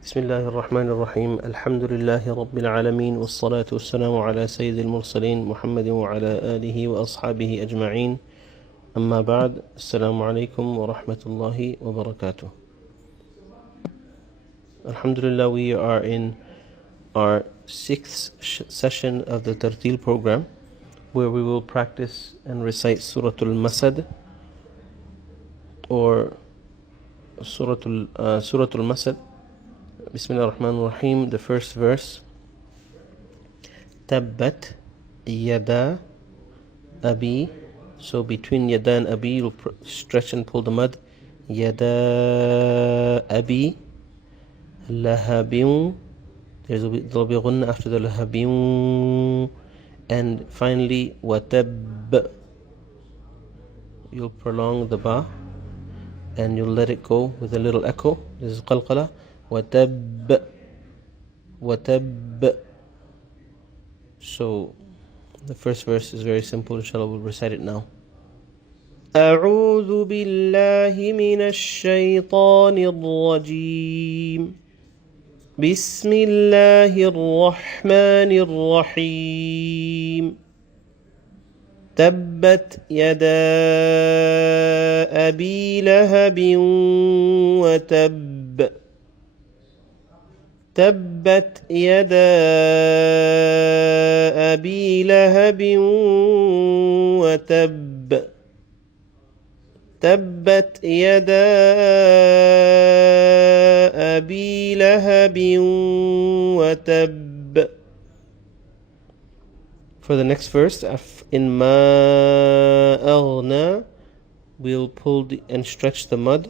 بسم الله الرحمن الرحيم الحمد لله رب العالمين والصلاة والسلام على سيد المرسلين محمد وعلى آله وأصحابه أجمعين أما بعد السلام عليكم ورحمة الله وبركاته. Alhamdulillah, we are in our sixth session of the Tarteel program, where we will practice and recite Surah Masad or Surah Masad. Bismillah ar-Rahman ar-Rahim, the first verse. Tabbat yada abi. So between yada and abi, you'll stretch and pull the mud. Yada abi lahabin. There'll be ghunna after the lahabin. And finally, watab. You'll prolong the ba and you'll let it go with a little echo. This is qalqala. Watab. So the first verse is very simple. Inshallah, we'll recite it now. أعوذ بالله من الشيطان الرجيم. بسم الله الرحمن الرحيم. تبت يدا أبي لهب وتب. تبت يدا أبي لهب وتب. تبت يدا أبي لهب وتب. For the next verse, in ما أغنى, we'll pull and stretch the mud.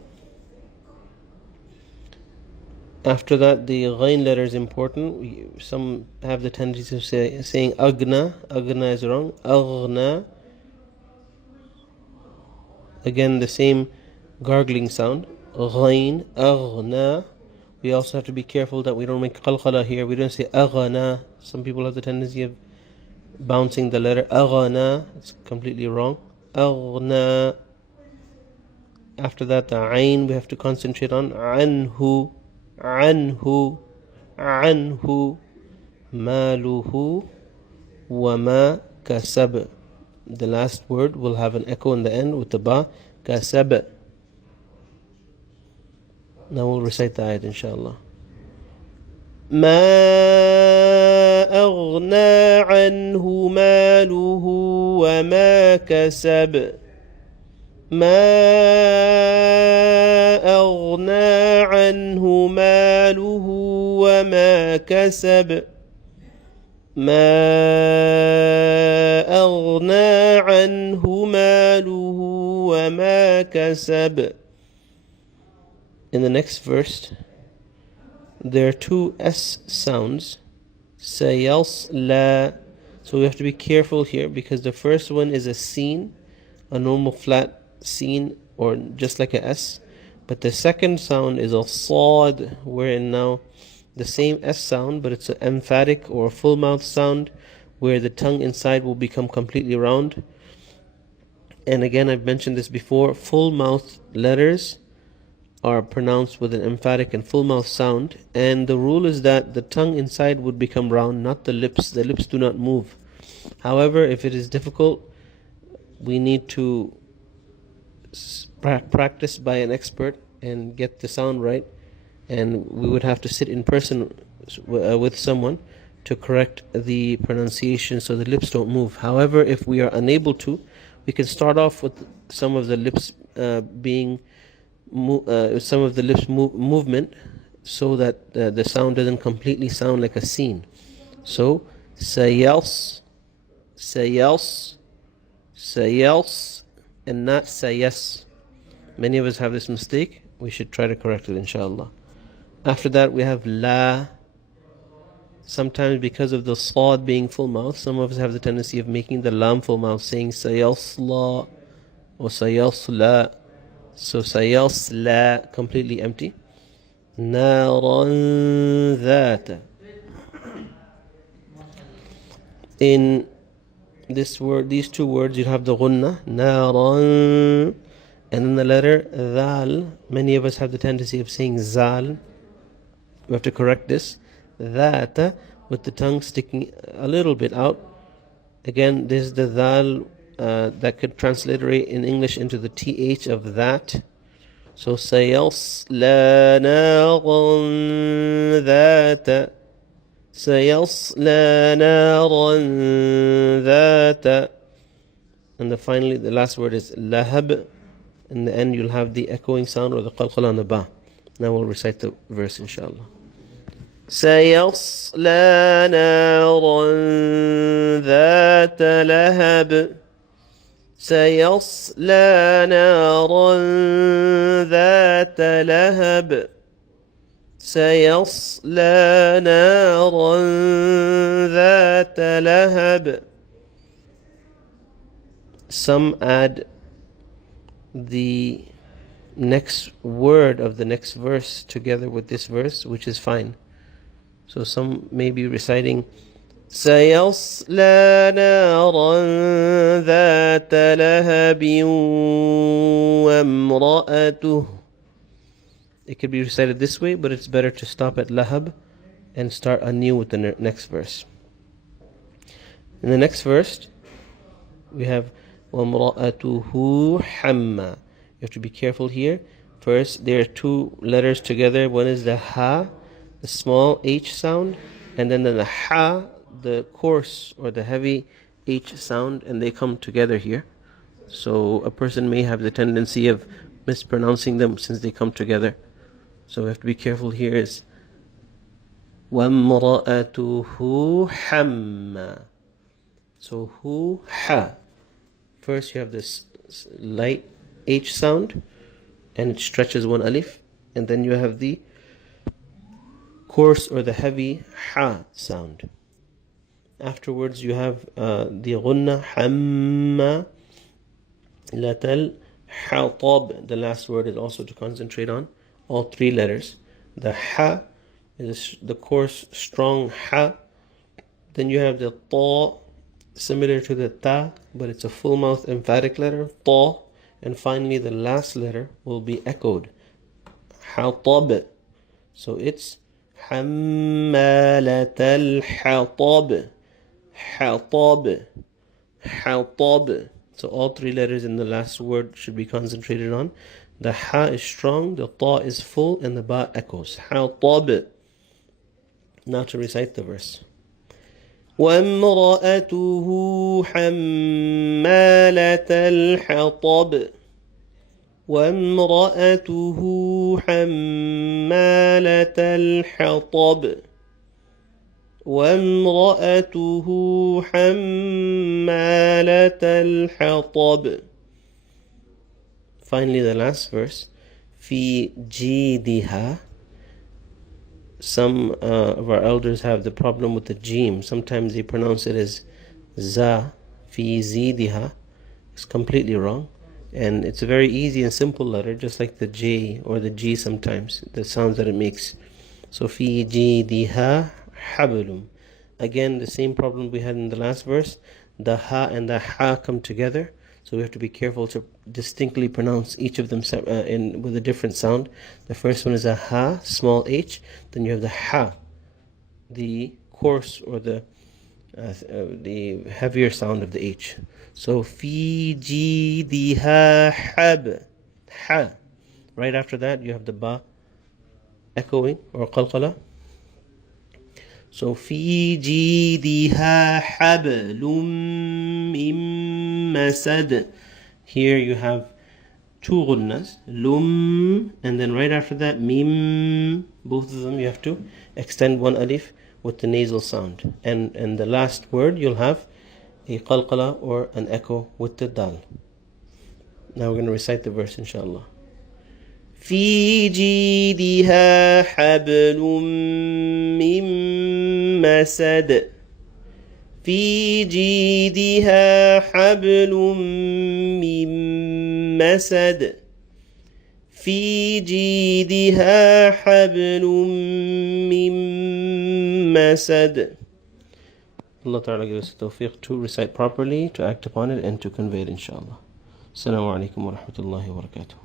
After that, the ghain letter is important. Some have the tendency of saying agna. Agna is wrong. Aghna. Again, the same gargling sound. Ghain, aghna. We also have to be careful that we don't make qalqala here. We don't say aghna. Some people have the tendency of bouncing the letter aghna. It's completely wrong. Aghna. After that, the ayn we have to concentrate on. Anhu. عنه ماله وما كسب. The last word will have an echo in the end with the ba. كسب. Now we'll recite the ayat inshallah. ما أغنى عنه ماله وما كسب. ما أغنى عنه ماله وما كسب. ما أغنى عنه ماله وما كسب. In the next verse, there are two S sounds. سيصلى. So we have to be careful here because the first one is a sin, a normal flat sin, or just like a S, but the second sound is a sad, wherein now the same S sound, but it's an emphatic or a full mouth sound where the tongue inside will become completely round. And again, I've mentioned this before, full mouth letters are pronounced with an emphatic and full mouth sound, and the rule is that the tongue inside would become round, not the lips. The lips do not move. However, if it is difficult, we need to practice by an expert and get the sound right, and we would have to sit in person with someone to correct the pronunciation so the lips don't move. However, if we are unable to, we can start off with some of the lips movement so that the sound doesn't completely sound like a scene. So sayals, and not sayas. Many of us have this mistake. We should try to correct it inshallah. After that, we have la. Sometimes because of the sad being full mouth, some of us have the tendency of making the lam full mouth, saying sayasla or sayasla. So sayasla, completely empty. Naran dhata. In these two words, you have the ghunna, naran, and then the letter dhal. Many of us have the tendency of saying zal. We have to correct this. That with the tongue sticking a little bit out. Again, this is the dal that could transliterate in English into the th of that. So سيصلى نارا ذات سيصلى نارا ذات. And finally, the last word is lahab. In the end, you'll have the echoing sound or the qalqala on the ba. Now we'll recite the verse, inshallah. سيصلى نارا ذات لهب سيصلى نارا ذات لهب سيصلى نارا ذات لهب. Some add the next word of the next verse together with this verse, which is fine. So some may be reciting سيصلى نارا ذات لهب وامرأته. It could be recited this way, but it's better to stop at lahab and start anew with the next verse. In the next verse, we have وامرأته حمّا. You have to be careful here. First, there are two letters together. One is the ha, the small H sound, and then the ha, the coarse or the heavy H sound, and they come together here. So a person may have the tendency of mispronouncing them since they come together. So we have to be careful here. Is وَامْرَأَتُهُ حَمَّا. So hu, ha. First you have this light H sound, and it stretches one alif, and then you have the coarse or the heavy ha sound. Afterwards you have the ghunna hamma latal hatab. The last word is also to concentrate on all three letters. The ha is the coarse strong ha. Then you have the ta, similar to the ta, but it's a full mouth emphatic letter, ta. And finally the last letter will be echoed, hatab. So it's حمالة الحطب حطب حطب. So all three letters in the last word should be concentrated on. The ha is strong, the ta is full, and the ba echoes. حطب. Now to recite the verse. وامرأته حمالة الحطب وامرأته حمالة الحطب وامرأته حمالة الحطب. Finally, the last verse. في جيدها. Some of our elders have the problem with the jim. Sometimes they pronounce it as za. في زيدها. It's completely wrong. And it's a very easy and simple letter, just like the J or the G sometimes, the sounds that it makes. So, fi jidiha hablum. Again, the same problem we had in the last verse. The ha and the ha come together. So we have to be careful to distinctly pronounce each of them with a different sound. The first one is a ha, small h. Then you have the ha, the coarse or the heavier sound of the H. So fi jidiha hab, ha. Right after that you have the ba echoing or qalqala. So fi jidiha hablum min masad. Here you have two ghunnas, lum, and then right after that mim. Both of them you have to extend one alif with the nasal sound, and the last word you'll have a qalqala or an echo with the dal. Now we're going to recite the verse, inshallah. في جيدها حبل من مسد في جيدها حبل من مسد في جيدها حبل من مسد. Allah Ta'ala give us the tawfiq to recite properly, to act upon it, and to convey it, inshallah. Assalamu alaikum wa rahmatullahi wa barakatuh.